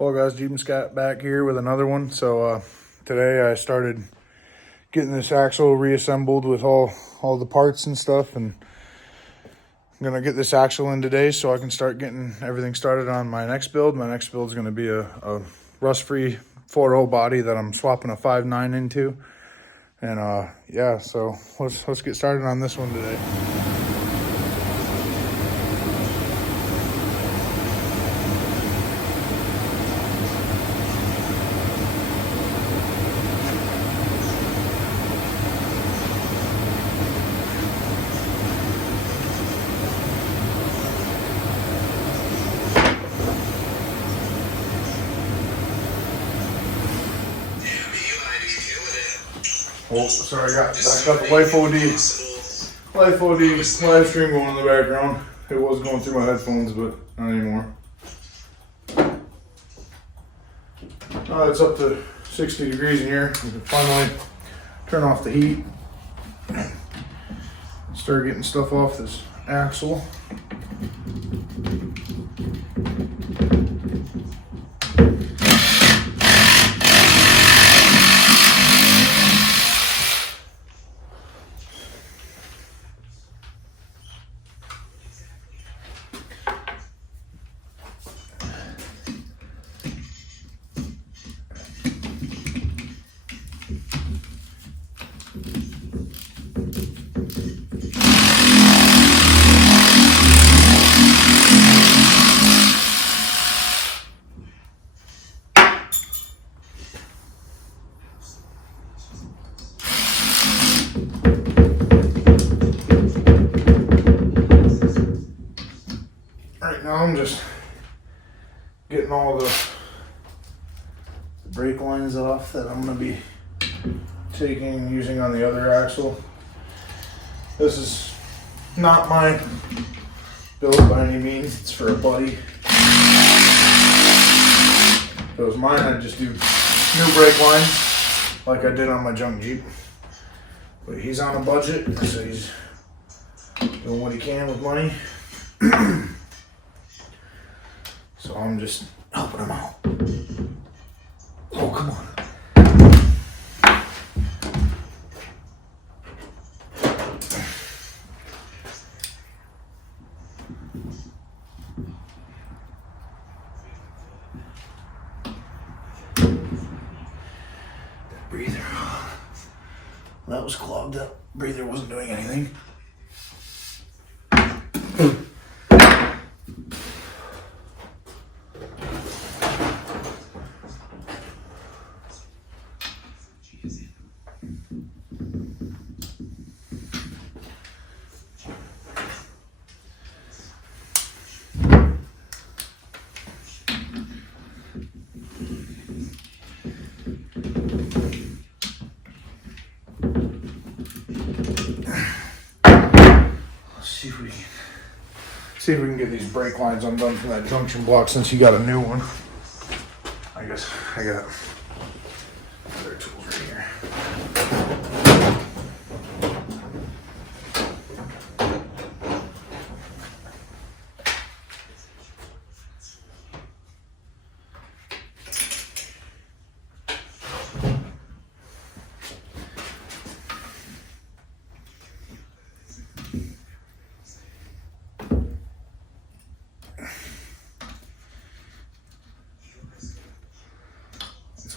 Well guys, Jeep and Scott back here with another one. So today I started getting this axle reassembled with all the parts and stuff, and I'm gonna get this axle in today so I can start getting everything started on my next build. My next build is gonna be a rust-free 4.0 body that I'm swapping a 5.9 into. And yeah, so let's get started on this one today. Oh, sorry, I got the Life OD live stream going in the background. It was going through my headphones, but not anymore. It's up to 60 degrees in here. We can finally turn off the heat. Start getting stuff off this axle. Right now I'm just getting all the brake lines off that I'm going to be taking and using on the other axle. This is not my build by any means, it's for a buddy. If it was mine, I'd just do new brake lines like I did on my junk Jeep. But he's on a budget, so he's doing what he can with money. So I'm just helping him out. Oh, come on. Breather. That was clogged up. Breather wasn't doing anything. See if we can get these brake lines undone from that junction block since you got a new one. I guess I got other tools right here.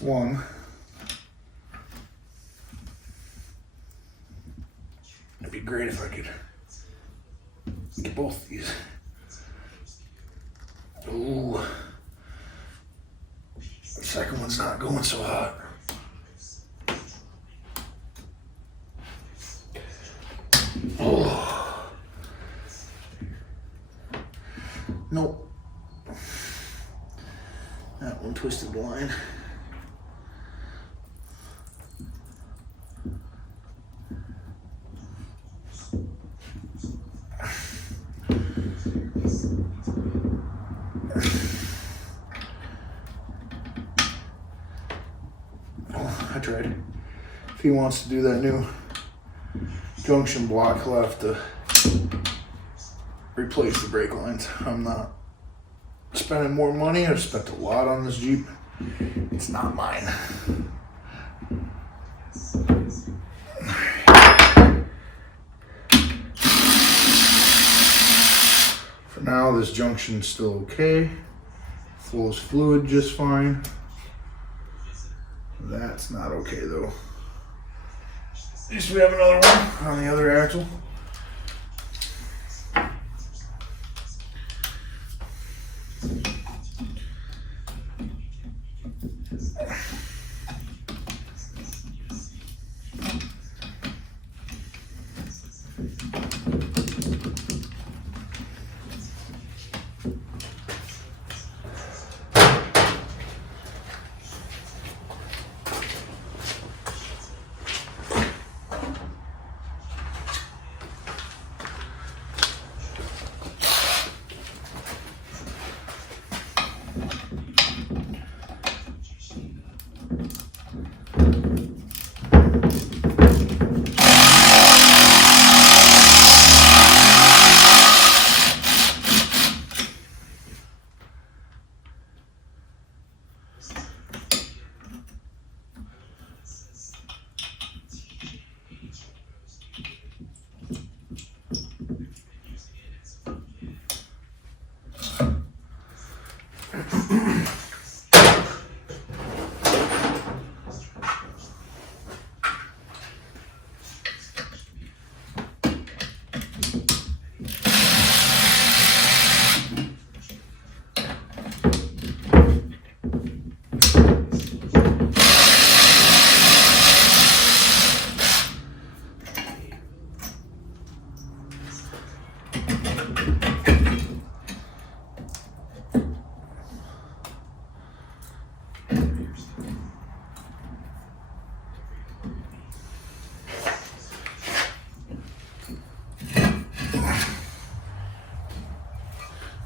One. It'd be great if I could get both of these. Ooh. The second one's not going so hot. Oh. Nope. That one twisted the line. I tried. If he wants to do that new junction block, he'll have to replace the brake lines. I'm not spending more money. I've spent a lot on this Jeep. It's not mine. For now, this junction's still okay. Flows fluid just fine. That's not okay though. At least we have another one on the other axle.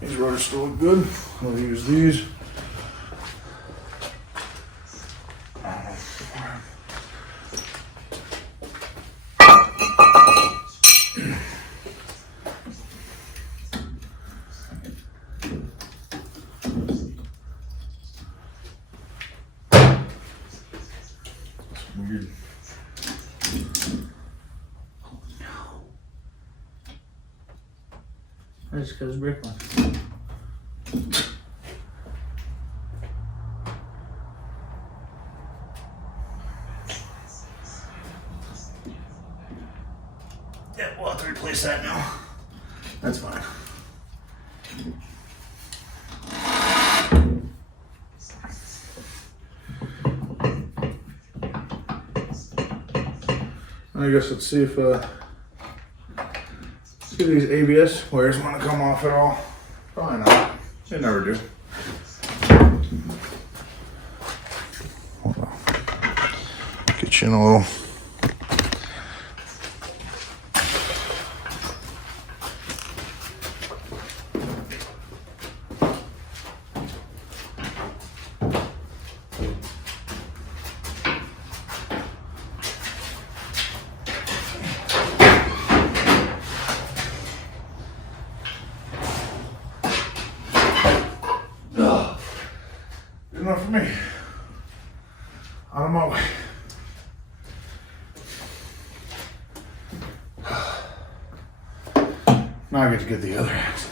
These rotors still look good. We'll use these. Weird. That's because brick one. Yeah, we'll have to replace that now. That's fine. I guess let's see if these ABS wires want to come off at all. Probably not. They never do. Hold on. Get you in a little. Good enough for me. Out of my way. Now I get to get the other axle.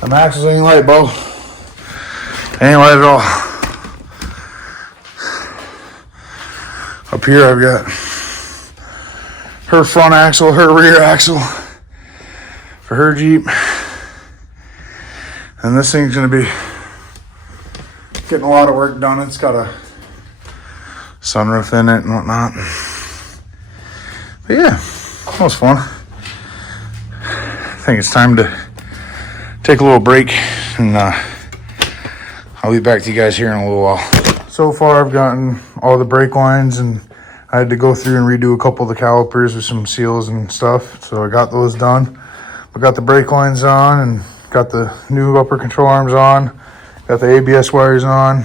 The axles ain't light, Bo. Ain't light at all. Up here I've got her front axle, her rear axle for her Jeep. And this thing's gonna be getting a lot of work done. It's got a sunroof in it and whatnot. But yeah, that was fun. I think it's time to take a little break, and I'll be back to you guys here in a little while. So far I've gotten all the brake lines, and I had to go through and redo a couple of the calipers with some seals and stuff. So I got those done. I got the brake lines on and got the new upper control arms on. Got the ABS wires on.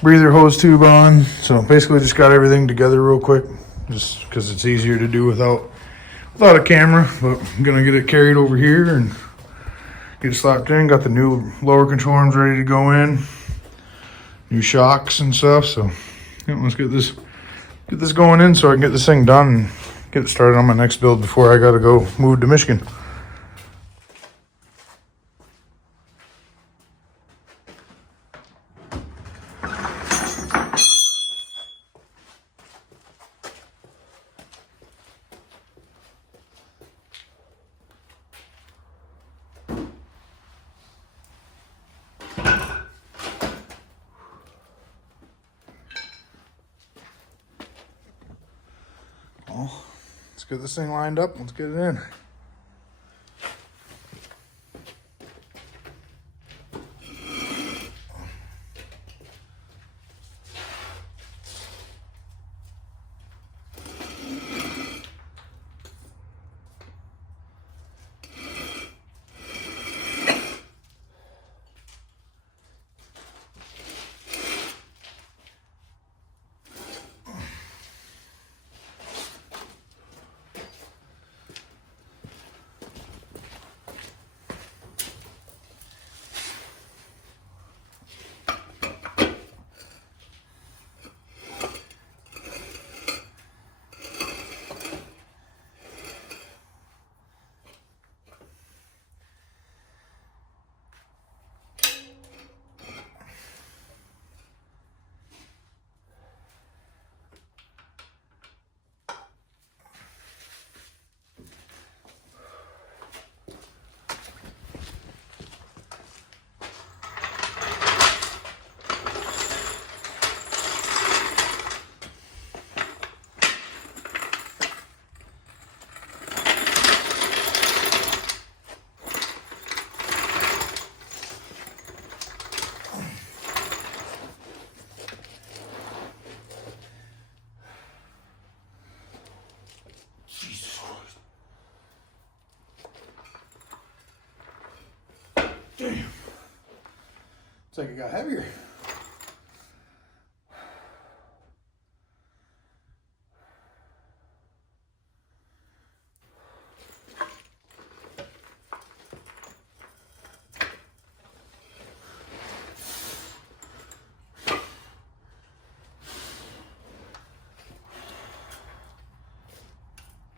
Breather hose tube on. So basically just got everything together real quick, just because it's easier to do without a camera. But I'm gonna get it carried over here and get it slapped in. Got the new lower control arms ready to go in. New shocks and stuff. So yeah, let's get this going in so I can get this thing done and get it started on my next build before I gotta go move to Michigan. Well, let's get this thing lined up. Let's get it in. Damn. It's like it got heavier.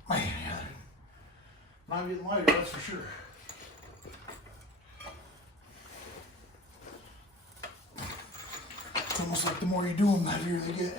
Man, yeah, not getting lighter, that's for sure. It's almost like the more you do them, the heavier they get.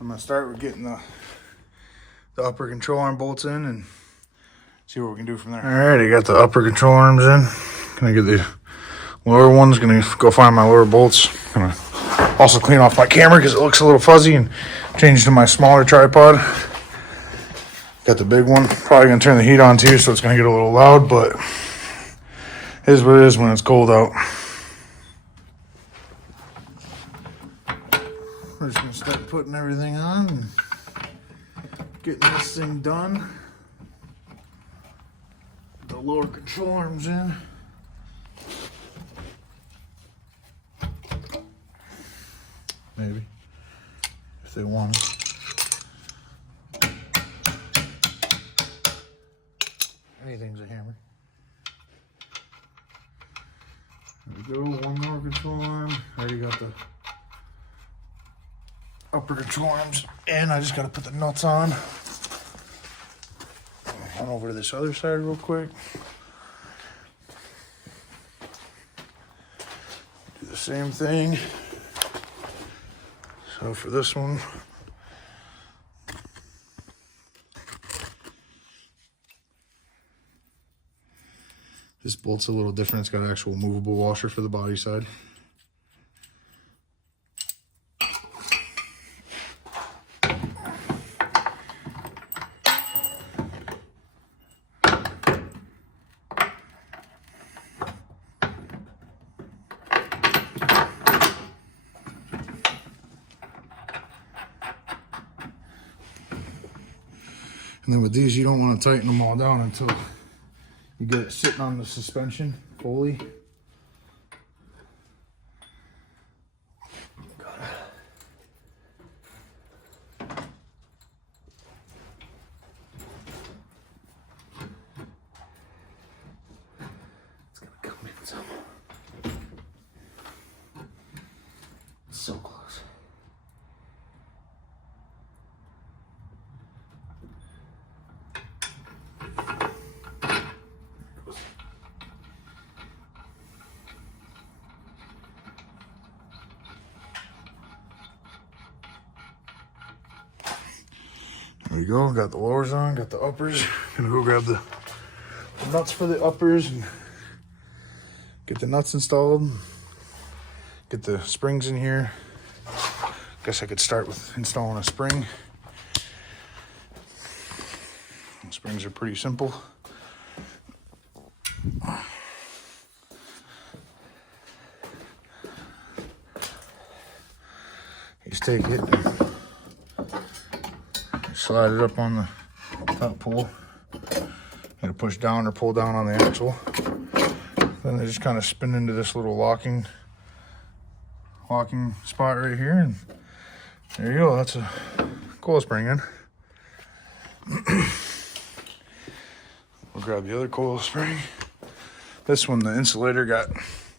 I'm gonna start with getting the upper control arm bolts in and see what we can do from there. All right, I got the upper control arms in. Gonna get the lower ones. Gonna go find my lower bolts. Gonna also clean off my camera because it looks a little fuzzy and change to my smaller tripod. Got the big one. Probably gonna turn the heat on too, so it's gonna get a little loud, but it is what it is when it's cold out. We're just gonna start putting everything on and getting this thing done. The lower control arms in. Maybe, if they want it. Anything's a hammer. There we go, one more control arm. I already got the upper control arms in. I just gotta put the nuts on. Run over to this other side real quick. Do the same thing. So for this one, this bolt's a little different. It's got an actual movable washer for the body side. And then with these, you don't want to tighten them all down until you get it sitting on the suspension fully. It's gonna come in some. It's so close. There we go, got the lowers on, got the uppers. Gonna go grab the nuts for the uppers and get the nuts installed. Get the springs in here. Guess I could start with installing a spring. The springs are pretty simple. You just take it, slide it up on the top pull. Gotta push down or pull down on the axle. Then they just kind of spin into this little locking spot right here, and there you go. That's a coil spring in. We'll grab the other coil spring. This one, the insulator got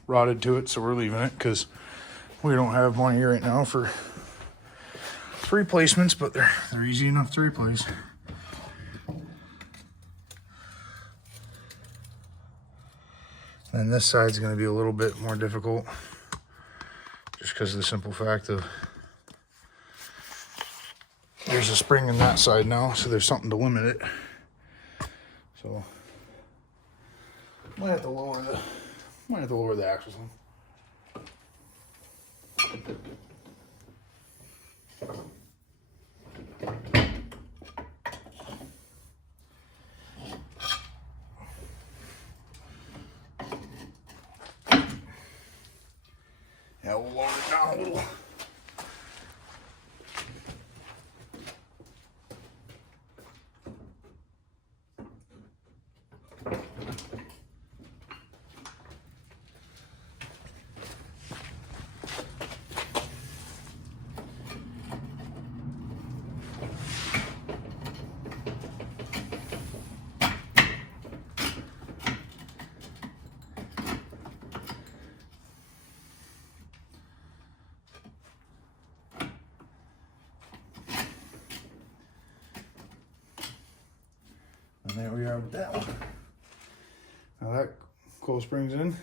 rotted to it, so we're leaving it because we don't have money right now for replacements, but they're easy enough to replace. And this side's going to be a little bit more difficult just because of the simple fact of there's a spring in that side now, so there's something to limit it. So might have to lower the axles on. Yeah, we'll lower it down a little. And there we are with that one. Now that coil spring's in.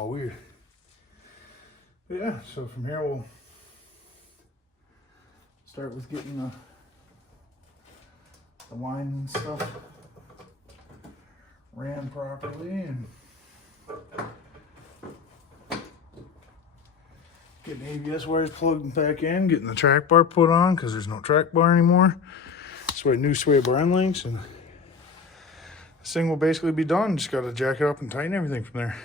all weird. But yeah, so from here we'll start with getting the wine and stuff ran properly, and getting ABS wires plugged back in, getting the track bar put on because there's no track bar anymore. New sway bar end links, and this thing will basically be done. Just got to jack it up and tighten everything from there.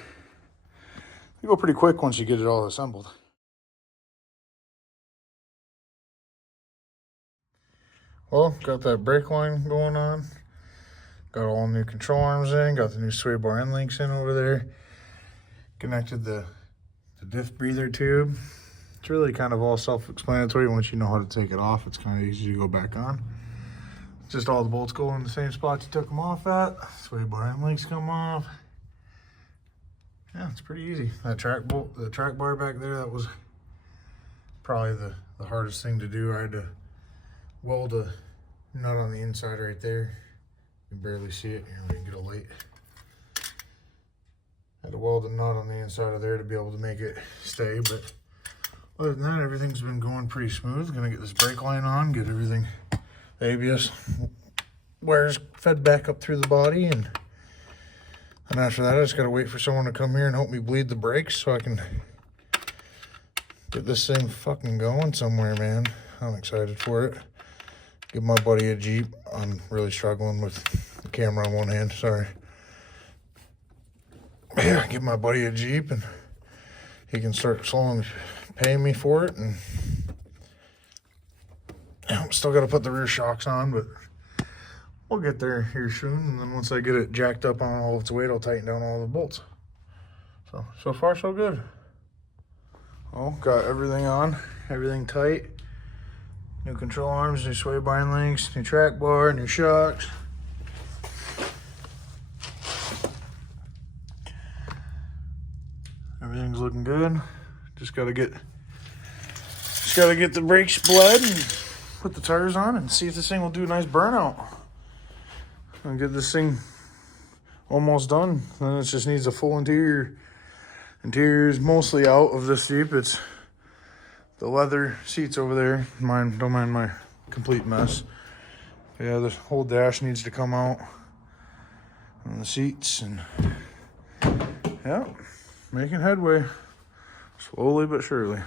You go pretty quick once you get it all assembled. Well, got that brake line going on. Got all new control arms in. Got the new sway bar end links in over there. Connected the diff breather tube. It's really kind of all self-explanatory. Once you know how to take it off, it's kind of easy to go back on. Just all the bolts go in the same spot you took them off at. Sway bar end links come off. Yeah, it's pretty easy. That the track bar back there, that was probably the hardest thing to do. I had to weld a nut on the inside right there. You can barely see it. Here, let me get a light. Had to weld a nut on the inside of there to be able to make it stay, but other than that, everything's been going pretty smooth. Gonna get this brake line on, get everything, the ABS wires fed back up through the body, and after that, I just gotta wait for someone to come here and help me bleed the brakes so I can get this thing fucking going somewhere, man. I'm excited for it. Give my buddy a Jeep. I'm really struggling with the camera on one hand, sorry. Yeah, give my buddy a Jeep and he can start slowly paying me for it. And I'm still got to put the rear shocks on, but we'll get there here soon. And then once I get it jacked up on all its weight, I'll tighten down all the bolts. So far so good. Well, got everything on, everything tight. New control arms, new sway bar end links, new track bar, new shocks. Everything's looking good. Just gotta get the brakes bled and put the tires on and see if this thing will do a nice burnout. And get this thing almost done. Then it just needs a full interior. Interior is mostly out of this Jeep. It's the leather seats over there. Don't mind my complete mess. But yeah, the whole dash needs to come out. And the seats, and yeah, making headway. Slowly but surely.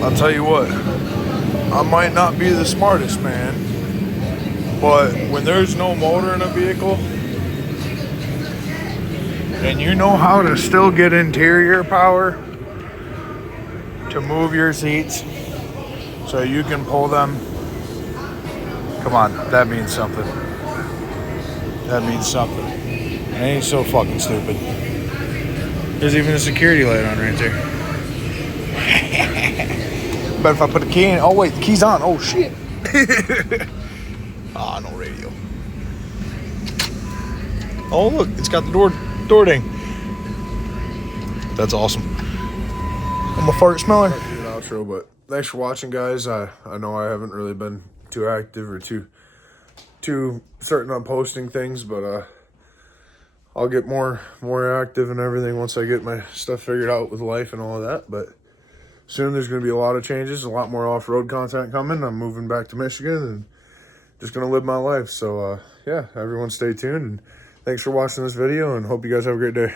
I'll tell you what, I might not be the smartest man, but when there's no motor in a vehicle, and you know how to still get interior power to move your seats so you can pull them, come on, that means something. That means something. It ain't so fucking stupid. There's even a security light on right there. But if I put the key in, oh wait, the key's on. Oh shit. Ah, no radio. Oh look, it's got the door ding. That's awesome. I'm a fart smeller. Outro, but thanks for watching, guys. I know I haven't really been too active or too certain on posting things, but I'll get more active and everything once I get my stuff figured out with life and all of that. But soon there's going to be a lot of changes, a lot more off-road content coming. I'm moving back to Michigan and just going to live my life. So yeah, everyone stay tuned, and thanks for watching this video, and hope you guys have a great day.